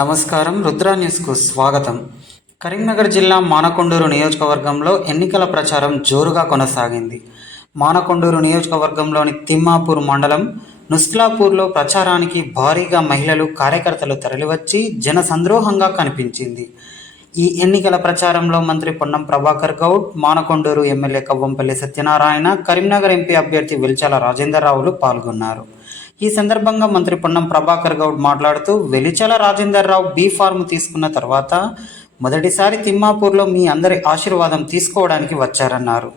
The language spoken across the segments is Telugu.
నమస్కారం. రుద్ర న్యూస్కు స్వాగతం. కరీంనగర్ జిల్లా మానకొండూరు నియోజకవర్గంలో ఎన్నికల ప్రచారం జోరుగా కొనసాగింది. మానకొండూరు నియోజకవర్గంలోని తిమ్మాపూర్ మండలం నుస్లాపూర్లో ప్రచారానికి భారీగా మహిళలు, కార్యకర్తలు తరలివచ్చి జనసంద్రోహంగా కనిపించింది. ఈ ఎన్నికల ప్రచారంలో మంత్రి పొన్నం ప్రభాకర్ గౌడ్, మానకొండూరు ఎమ్మెల్యే కవ్వంపల్లి సత్యనారాయణ, కరీంనగర్ ఎంపీ అభ్యర్థి వెలిచాల రాజేందర్ రావులు పాల్గొన్నారు. ఈ సందర్భంగా మంత్రి పొన్నం ప్రభాకర్ గౌడ్ మాట్లాడుతూ, వెలిచాల రాజేందర్ రావు బీ ఫార్మ్ తీసుకున్న తర్వాత మొదటిసారి తిమ్మాపూర్లో మీ అందరి ఆశీర్వాదం తీసుకోవడానికి వచ్చారన్నారు.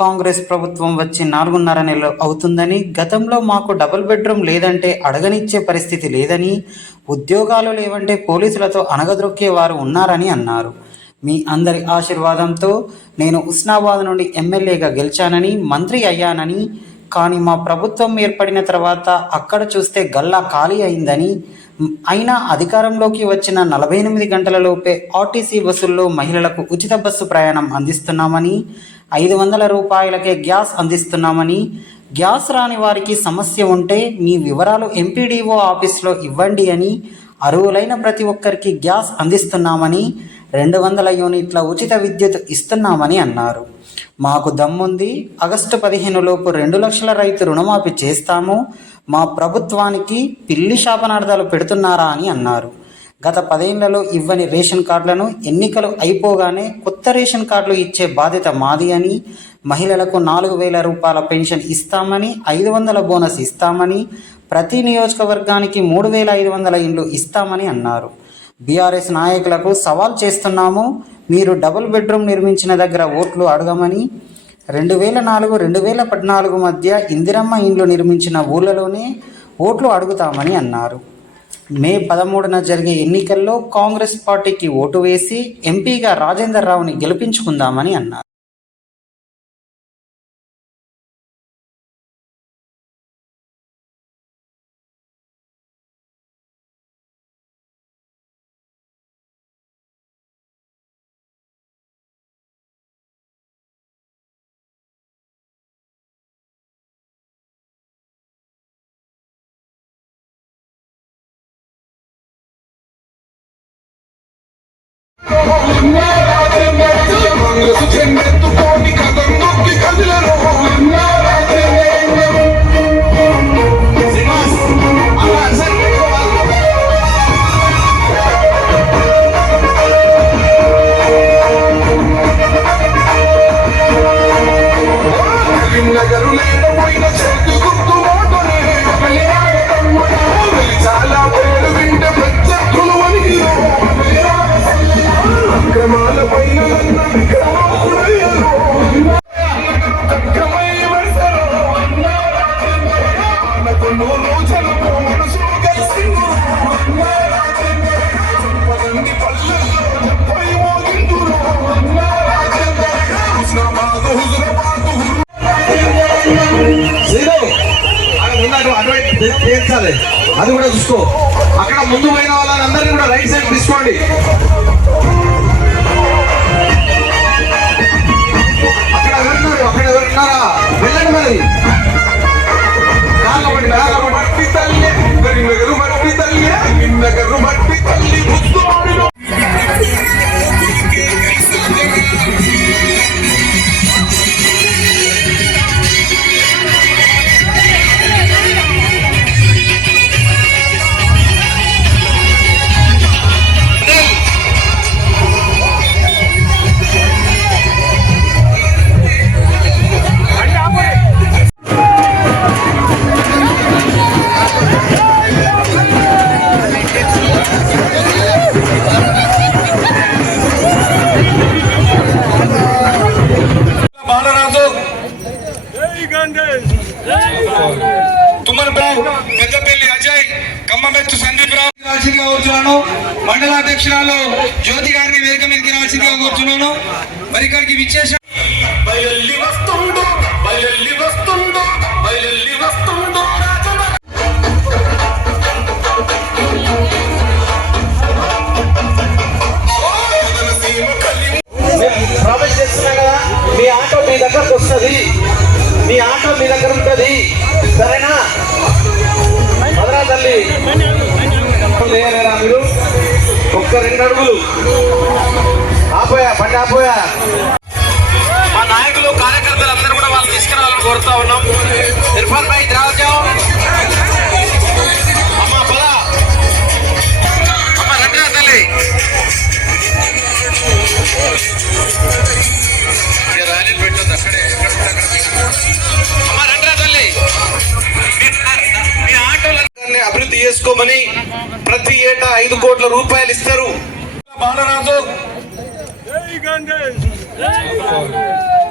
కాంగ్రెస్ ప్రభుత్వం వచ్చి 4.5 నెలలు అవుతుందని, గతంలో మాకు డబుల్ బెడ్రూమ్ లేదంటే అడగనిచ్చే పరిస్థితి లేదని, ఉద్యోగాలు లేవంటే పోలీసులతో అణగద్రొక్కేవారు ఉన్నారని అన్నారు. మీ అందరి ఆశీర్వాదంతో నేను ఉస్నాబాద్ నుండి ఎమ్మెల్యేగా గెలిచానని, మంత్రి అయ్యానని, కానీ మా ప్రభుత్వం ఏర్పడిన తర్వాత అక్కడ చూస్తే గల్లా ఖాళీ అయిందని, అయినా అధికారంలోకి వచ్చిన 48 గంటలలోపే ఆర్టీసీ బస్సుల్లో మహిళలకు ఉచిత బస్సు ప్రయాణం అందిస్తున్నామని, 500 రూపాయలకే గ్యాస్ అందిస్తున్నామని, గ్యాస్ రాని వారికి సమస్య ఉంటే మీ వివరాలు ఎంపీడీఓ ఆఫీస్లో ఇవ్వండి అని, అర్హులైన ప్రతి ఒక్కరికి గ్యాస్ అందిస్తున్నామని, 200 యూనిట్ల ఉచిత విద్యుత్ ఇస్తున్నామని అన్నారు. మాకు దమ్ముంది, ఆగస్టు 15 లోపు 2 లక్షల రైతు రుణమాఫీ చేస్తాము. మా ప్రభుత్వానికి పిల్లి శాపనార్థాలు పెడుతున్నారా అని అన్నారు. గత 10 ఏళ్లలో ఇవ్వని రేషన్ కార్డులను ఎన్నికలు అయిపోగానే కొత్త రేషన్ కార్డులు ఇచ్చే బాధ్యత మాది అని, మహిళలకు 4,000 రూపాయల పెన్షన్ ఇస్తామని, 500 బోనస్ ఇస్తామని, ప్రతి నియోజకవర్గానికి 3,500 ఇండ్లు ఇస్తామని అన్నారు. బీఆర్ఎస్ నాయకులకు సవాల్ చేస్తున్నాము, మీరు డబుల్ బెడ్రూమ్ నిర్మించిన దగ్గర ఓట్లు అడగమని, 2004, 2014 మధ్య ఇందిరమ్మ ఇండ్లు నిర్మించిన ఊళ్ళలోనే ఓట్లు అడుగుతామని అన్నారు. మే 13న జరిగే ఎన్నికల్లో కాంగ్రెస్ పార్టీకి ఓటు వేసి ఎంపీగా రాజేందర్ రావుని గెలిపించుకుందామని అన్నారు. అది కూడా చూసుకో. అక్కడ ముందు పోయిన వాళ్ళందరినీ కూడా రైట్ సైడ్ తీసుకోండి. అక్కడ ఎవరున్నారా వెళ్ళండి. మరి మట్టి తల్లి, కరీంనగర్ మట్టి తల్లి, కరీంనగర్ మట్టి తల్లి. పెద్దపల్లి అజయ్, కమ్మబెత్తు సందీప్ రావు రావాల్సిందిగా కోరుతున్నాను. మండలాధ్యక్షురాలు జ్యోతి గారిని వేదిక మీదకి రావాల్సిందిగా కోరుతున్నాను. మరి ఇక్కడికి విచ్చేసి ప్రామిస్ చేస్తున్నా కదా, మీ ఆటో మీ దగ్గరకు వస్తుంది, మీ ఆటో మీ దగ్గర ఉంటుంది. సరేనా? మదరా తల్లి లేరా మీరు? చేసుకోమని ప్రతి ఏటా 5 కోట్ల రూపాయలు ఇస్తారు. బాలరాజు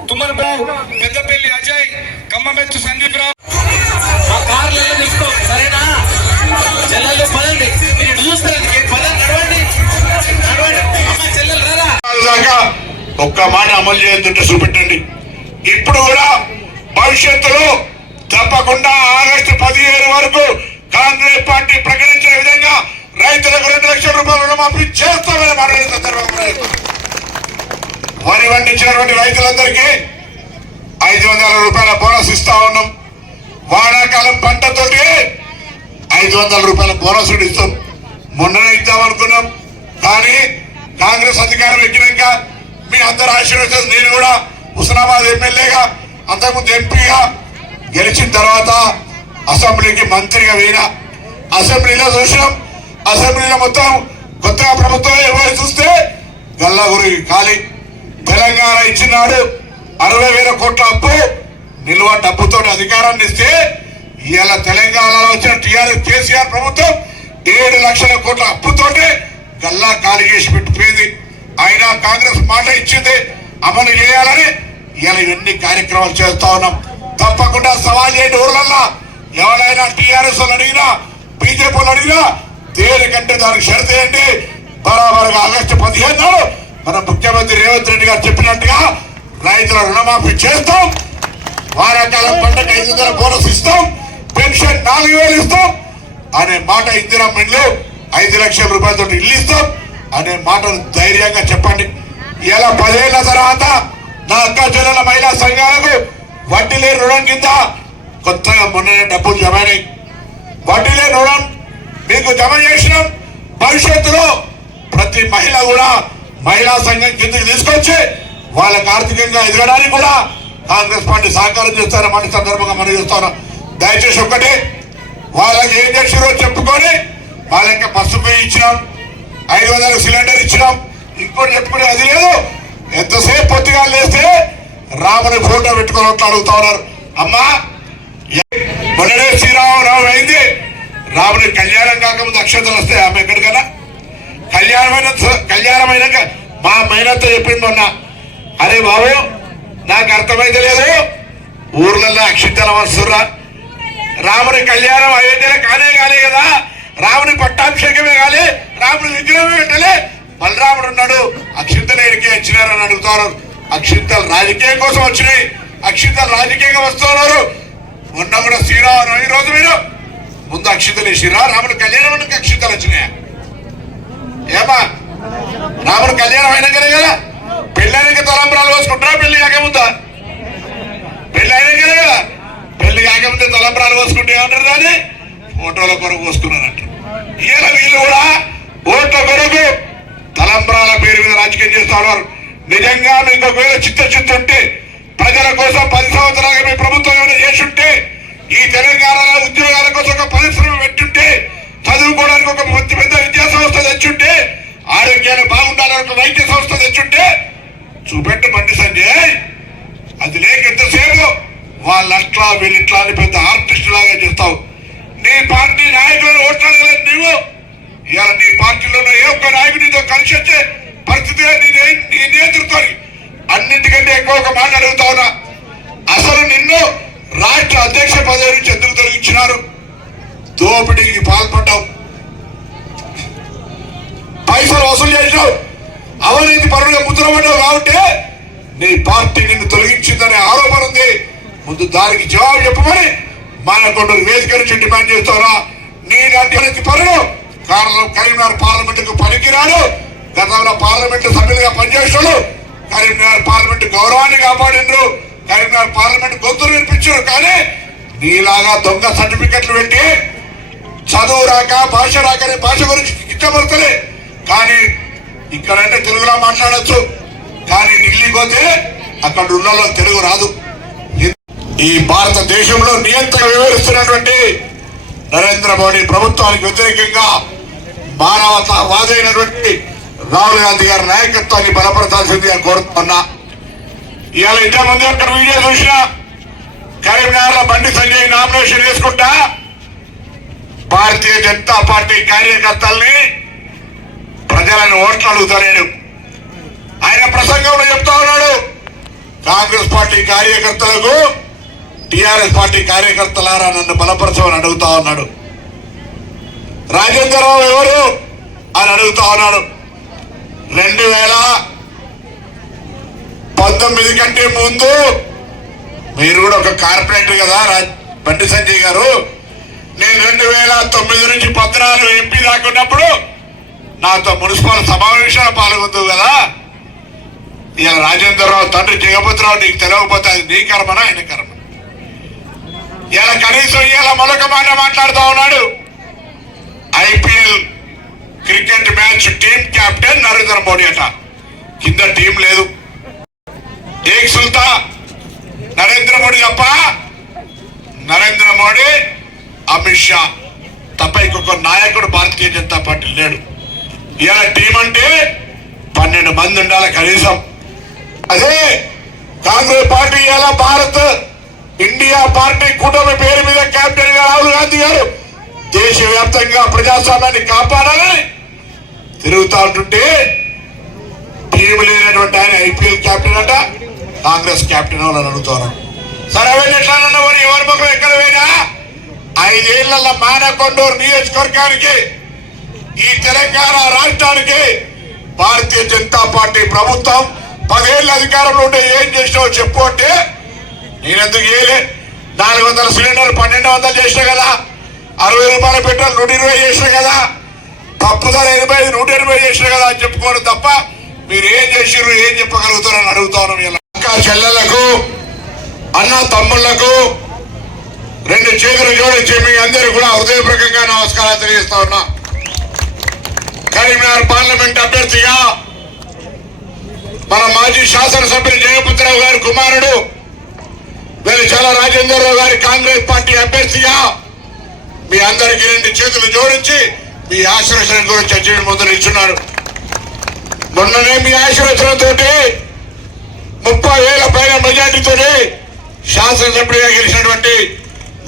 తుమ్మలరావు, పెద్దపల్లి అజయ్, కమ్మమెత్తు సందీప్ రావు. ఆ కార్లలో తీసుకో, సరేనా? చెల్లెలు పదండి, మీరు చూస్తారు పదండి, నడవండి నడవండి. అమ్మ చెల్లెలు రారా దాకా ఒక్క మాట అమలు చేయాలంటే చూపెట్టండి. ఇప్పుడు కూడా భవిష్యత్తులో తప్పకుండా ఆగస్టు 17 వరకు కాంగ్రెస్ పార్టీ ప్రకటించిన విధంగా రైతులకు 2 లక్షల రూపాయల రుణమాఫీ చేస్తామని మాట్లాడే సందర్భంలో వరి పండించినటువంటి రైతులందరికీ 500 రూపాయల బోనస్ ఇస్తా ఉన్నాం. వానాకాలం పంటతోటి 500 రూపాయల బోనస్ ఇస్తాం. మొన్ననే ఇద్దాం అనుకున్నాం, కానీ కాంగ్రెస్ అధికారం ఎక్కినాక మీ అందరు ఆశీర్వదించారు. నేను కూడా హుస్నాబాద్ ఎమ్మెల్యేగా, అంతకుముందు ఎంపీగా గెలిచిన తర్వాత అసెంబ్లీకి మంత్రిగా పోయినా. అసెంబ్లీలో చూసినాం, అసెంబ్లీలో మొత్తం కొత్తగా ప్రభుత్వం ఎవరు చూస్తే గల్లా గురి ఖాళీ. తెలంగాణ ఇచ్చినాడు 60,000 కోట్ల అప్పు, నిల్వ డబ్బుతో అధికారాన్ని ఇస్తే ఇవాళ తెలంగాణలో వచ్చిన టీఆర్ఎస్ కేసీఆర్ ప్రభుత్వం 7 లక్షల కోట్ల అప్పుతోటి గల్లా ఖాళీ చేసి పెట్టిపోయింది. అయినా కాంగ్రెస్ మాట ఇచ్చింది, అమలు చేయాలని ఇలా ఇవన్నీ కార్యక్రమాలు చేస్తా ఉన్నాం. తప్పకుండా సవాల్ చేయండి. ఊర్లల్లో ఎవరైనా టీఆర్ఎస్ అడిగినా, బీజేపీ అడిగినా దేనికంటే దానికి షరతేయండి. బరాబరుగా ఆగస్టు 15 నాడు మన ముఖ్యమంత్రి రేవంత్ రెడ్డి గారు చెప్పినట్టుగా రైతుల రుణమాఫీ చేస్తాం. వానాకాలం పంటకు 500 బోనస్ ఇస్తాం, పెన్షన్ 4,000 ఇస్తాం అనే మాట. ఇందిరా మిల్లు 5 లక్షల రూపాయలతో ఇల్లు ఇస్తాం అనే మాటను ధైర్యంగా చెప్పండి. ఇలా 10 ఏళ్ల తర్వాత నా అక్క చెల్లెల మహిళా సంఘాలకు వడ్డీ లేని రుణం కింద కొత్తగా మొన్ననే డబ్బులు జమ అయినాయి. వడ్డీ లేని రుణం మీకు జమ చేసినాం. భవిష్యత్తులో ప్రతి మహిళ కూడా మహిళా సంఘం కిందకి తీసుకొచ్చి వాళ్ళకి ఆర్థికంగా ఎదగడానికి కూడా కాంగ్రెస్ పార్టీ సహకారం చేస్తారని మన సందర్భంగా మనం చేస్తాను. దయచేసి ఒక్కటి, వాళ్ళకి ఏం చేసారో చెప్పుకొని వాళ్ళకి పసుపు ఇచ్చినాం, 500 సిలిండర్ ఇచ్చినాం. ఇంకోటి చెప్పుకునే అది లేదు. ఎంతసేపు పొత్తుగా లేస్తే రాముని ఫోటో పెట్టుకొని అడుగుతా ఉన్నారు. అమ్మా మొన్ననే శ్రీరామరావు అయింది, రాముని కళ్యాణం కాకముందు అక్షతలు వస్తాయి. ఆమె ఎక్కడికన్నా కళ్యాణమైనాక మా మైనతో చెప్పింది మొన్న, అరే బాబు నాకు అర్థమైతే లేదు, ఊర్లలో అక్షింతలు వస్తుర్రా, రాముని కళ్యాణం అయోధ్యలో కాలే కదా, రాముని పట్టాభిషేకమే కాలే, రాముని విగ్రహమే పెట్టలే, బలరాముడు ఉన్నాడు, అక్షింతలు ఎడికే వచ్చినారని అడుగుతున్నారు. అక్షింతలు రాజకీయం కోసం వచ్చినాయి, అక్షింతలు రాజకీయంగా వస్తున్నారు. మొన్న కూడా శ్రీరామ ఈ రోజు మీరు ముందు అక్షింతలు వేసిరా, రాముడి కళ్యాణం అక్షింతలు వచ్చినాయా? ఏమా రాముడు కళ్యాణం అయినాకనే కదా, పెళ్ళైనాక తలంబరాలు పోసుకుంటారా? పెళ్లి కాకముందా? పెళ్లి అయినాకనే కదా. పెళ్లి కాకముందే తలంబరాలు పోసుకుంటే ఏమంటారు? దాన్ని ఫోటోల కొరకు పోసుకున్నారంట. ఈయన వీళ్ళు కూడా ఓట్ల కొరకు తలంబరాల పేరు మీద రాజకీయం చేస్తా ఉన్నారు. నిజంగా మీకు ఒకవేళ చిత్తశుద్ధి ఉంటే, ప్రజల కోసం 10 సంవత్సరాలుగా మీ ప్రభుత్వం ఏమైనా చేస్తుంటే, ఈ తెలంగాణలో ఉద్యోగాల కోసం ఒక పరిశ్రమ పెట్టుంటే, చదువుకోవడానికి ఒక పెద్ద విద్యా సంస్థ తెచ్చుంటే, ఆరోగ్యాలు బాగుండాలని ఒక వైద్య సంస్థ తెచ్చుంటే చూపెట్టు బండి సంజయ్. అది లేక ఎంతసేపు వాళ్ళట్లా వీళ్ళిట్లా అని పెద్ద ఆర్టిస్ట్ లాగా చేస్తావు. నీ పార్టీ నాయకులను ఓట్లాడలేదు నువ్వు. ఇవాళ నీ పార్టీలో ఏ ఒక్క నాయకుడితో కలిసి వచ్చే పరిస్థితి నీ నేతృత్వం. అన్నింటికంటే ఎక్కువ ఒక మాట అడుగుతా ఉన్నా, అసలు నిన్ను రాష్ట్ర అధ్యక్ష పదవి నుంచి ఎందుకు తొలగించినారు? దోపిడీకి పాల్పడ్డావు, పైసలు వసూలు చేసినావు, అవినీతి పరులుగా ముద్రపడ్డావు. కాబట్టి నీ పార్టీ నిన్ను తొలగించిందనే ఆరోపణ ఉంది. ముందు దానికి జవాబు చెప్పమని మానకొండూరు వేదిక నుంచి డిమాండ్ చేస్తారా? నీలాంటి అవినీతి పరులు కారణం కరీంనగర్ పార్లమెంటుకు పనికిరాడు. గతంలో పార్లమెంటు సభ్యులుగా పనిచేసాడు, కరీంనగర్ పార్లమెంటు గౌరవాన్ని కాపాడిండ్రు, కరీంనగర్ పార్లమెంట్ గొంతులు వినిపించారు. కానీ నీలాగా దొంగ సర్టిఫికెట్లు పెట్టి చదువు రాక భాష రాకనే భాష గురించి ఇష్టపడతలే. కానీ ఇక్కడంటే తెలుగులో మాట్లాడచ్చు, కానీ ఢిల్లీ పోతే అక్కడ ఉన్న తెలుగు రాదు. ఈ భారతదేశంలో నియంత్రణ వివరిస్తున్నటువంటి నరేంద్ర మోడీ ప్రభుత్వానికి వ్యతిరేకంగా మానవతావాదైనటువంటి రాహుల్ గాంధీ గారి నాయకత్వాన్ని బలపరచాల్సిందిగా కోరుతున్నా. ఇవాళ ఇంతమంది అక్కడ వీడియో చూసినా, కరీంనగర్ లో బండి సంజయ్ నామినేషన్ వేసుకుంటా భారతీయ జనతా పార్టీ కార్యకర్తల్ని ప్రజలను ఓట్లు అడుగుతలేడు. ఆయన ప్రసంగంలో చెప్తా ఉన్నాడు, కాంగ్రెస్ పార్టీ కార్యకర్తలకు టిఆర్ఎస్ పార్టీ కార్యకర్తలారా నన్ను బలపరచమని అడుగుతా ఉన్నాడు. రాజేంద్రరావు ఎవరు అని అడుగుతా ఉన్నాడు. 2019 కంటే ముందు మీరు కూడా ఒక కార్పొరేటర్ కదా బండి సంజయ్ గారు. నేను 2009 నుంచి 14 ఎంపీ దాకున్నప్పుడు నాతో మున్సిపల్ సమావేశాలు పాల్గొందు కదా. ఇలా రాజేంద్రరావు తండ్రి జగపతిరావు నీకు తెలియకపోతే అది నీ కర్మనా ఆయన కర్మ. ఇలా కనీసం ఇలా మరొక మాట మాట్లాడుతూ ఉన్నాడు. IPL cricket match team captain Narendra Modi అట, కింద టీం లేదు. ఏక్ సుల్తా నరేంద్ర మోడీ తప్ప, నరేంద్ర మోడీ అమిత్ షా తప్ప ఇంకొక నాయకుడు భారతీయ జనతా పార్టీ లేడు. ఇలా టీం అంటే 12 మంది ఉండాలి కనీసం. అదే కాంగ్రెస్ పార్టీ ఇలా భారత్ ఇండియా పార్టీ కూటమి పేరు మీద కెప్టెన్ గా రాహుల్ గాంధీ గారు దేశవ్యాప్తంగా ప్రజాస్వామ్యాన్ని కాపాడాలని తిరుగుతా ఉంటుంటే టీం లేనటువంటి ఆయన ఐపీఎల్ కెప్టెన్ అట, కాంగ్రెస్ కెప్టెన్ వాళ్ళని అడుగుతాను. సరే ఎట్లా ఎవరి ముఖం ఎక్కడ పోయినా 5 ఏళ్ల మానకొండూరు నియోజకవర్గానికి ఈ తెలంగాణ రాష్ట్రానికి భారతీయ జనతా పార్టీ ప్రభుత్వం 10 ఏళ్ళ అధికారంలో ఉంటే ఏం చేసినావో చెప్పు అంటే నేనెందుకు చేయలే. 400 సిలిండర్లు 1200 చేసినా కదా, 60 రూపాయల పెట్రోల్ 120 చేసినా కదా, తప్పుదల 85 180 చేసినా కదా అని చెప్పుకోరు తప్ప మీరు ఏం చేసిర్రు ఏం చెప్పగలుగుతారని అడుగుతాను. అక్క చెల్లెలకు అన్న తమ్ముళ్లకు 2 చేతులు జోడించి మీ అందరూ కూడా హృదయపూర్వకంగా నమస్కారాలు తెలియజేస్తా ఉన్నా. కరీంనగర్ పార్లమెంట్ అభ్యర్థిగా మన మాజీ శాసనసభ్యులు జయపతిరావు గారి కుమారుడు వెలిచాల రాజేంద్రరావు గారి కాంగ్రెస్ పార్టీ అభ్యర్థిగా మీ అందరికీ 2 చేతులు జోడించి మీ ఆశీర్వచనం గురించి వచ్చి ముందు నిల్చున్నాడు. మొన్ననే మీ ఆశీర్వచనంతో 30,000 పైన మెజార్టీతో శాసనసభ్యుడిగా గెలిచినటువంటి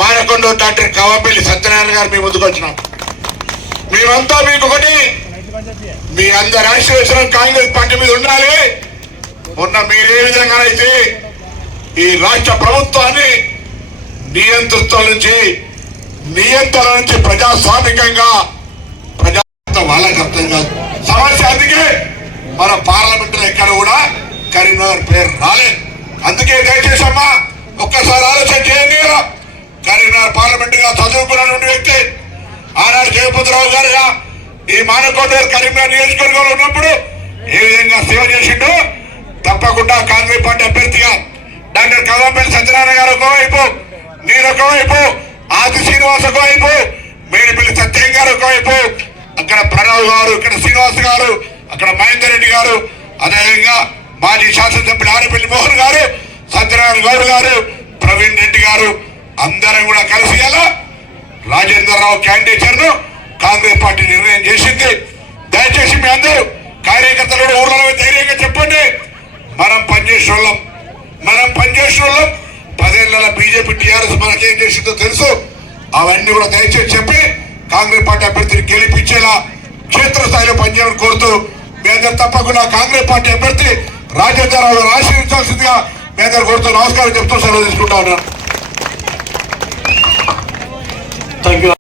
మానకొండూరు డాక్టర్ కవ్వంపల్లి సత్యనారాయణ గారు మీ ముందుకు వచ్చినాం. మేమంతా మీకు ఒకటి, మీ అందరి ఆశీర్వచనం కాంగ్రెస్ పార్టీ మీద ఉండాలి. మొన్న మీరు ఏ విధంగా అయితే ఈ రాష్ట్ర ప్రభుత్వాన్ని నియంత్రణ నుంచి ప్రజాస్వామికంగా వాళ్ళకి అర్థం కాదు సమస్య. అందుకే మన పార్లమెంటులో ఎక్కడ కూడా కరీంనగర్ పేరు రాలేదు. అందుకే దయచేసి అమ్మా ఒక్కసారి ఆలోచన చేయండి. కరీంనగర్ పార్లమెంట్ గా చదువుకున్నటువంటి వ్యక్తి ఆనాడు జయపతిరావు గారుగా ఈ మానకొండూరు కరీంనగర్ నియోజకవర్గంలో ఉన్నప్పుడు ఏ విధంగా సేవ చేసిండో తప్పకుండా కాంగ్రెస్ పార్టీ అభ్యర్థిగా డాక్టర్ కవ్వంపల్లి సత్యనారాయణ గారు ఒకవైపు, నేను ఒకవైపు, ఆది శ్రీనివాస్ ఒకవైపు, మేడిపల్లి సత్యం గారు ఒకవైపు, అక్కడ ప్రణవ్ గారు, ఇక్కడ శ్రీనివాస్ గారు, అక్కడ మహేందర్ రెడ్డి గారు, అదేవిధంగా మాజీ శాసనసభ్యులు ఆరేపల్లి మోహన్ గారు, సత్యనారాయణ గౌడ్ గారు, ప్రవీణ్ రెడ్డి గారు అందరం కూడా కలిసి ఎలా రాజేంద్రరావు క్యాండిడేచర్ ను కాంగ్రెస్ పార్టీ నిర్ణయం చేసింది. దయచేసి మీ అందరూ కార్యకర్తలు ఊర్లలో ధైర్యంగా చెప్పండి, మనం పనిచేసేవాళ్ళం 10 ఏళ్ల బీజేపీ టీఆర్ఎస్ మనకేం చేసిందో తెలుసు. అవన్నీ కూడా దయచేసి చెప్పి కాంగ్రెస్ పార్టీ అభ్యర్థిని గెలిపించేలా క్షేత్రస్థాయిలో పనిచేయాలని కోరుతూ మీ అందరు తప్పకుండా కాంగ్రెస్ పార్టీ అభ్యర్థి రాజేంద్రరావు గారు ఆశీర్వించాల్సిందిగా మీ అందరు కోరుతూ నమస్కారం చెప్తూ సెలవు తీసుకుంటా ఉన్నాను. Thank you.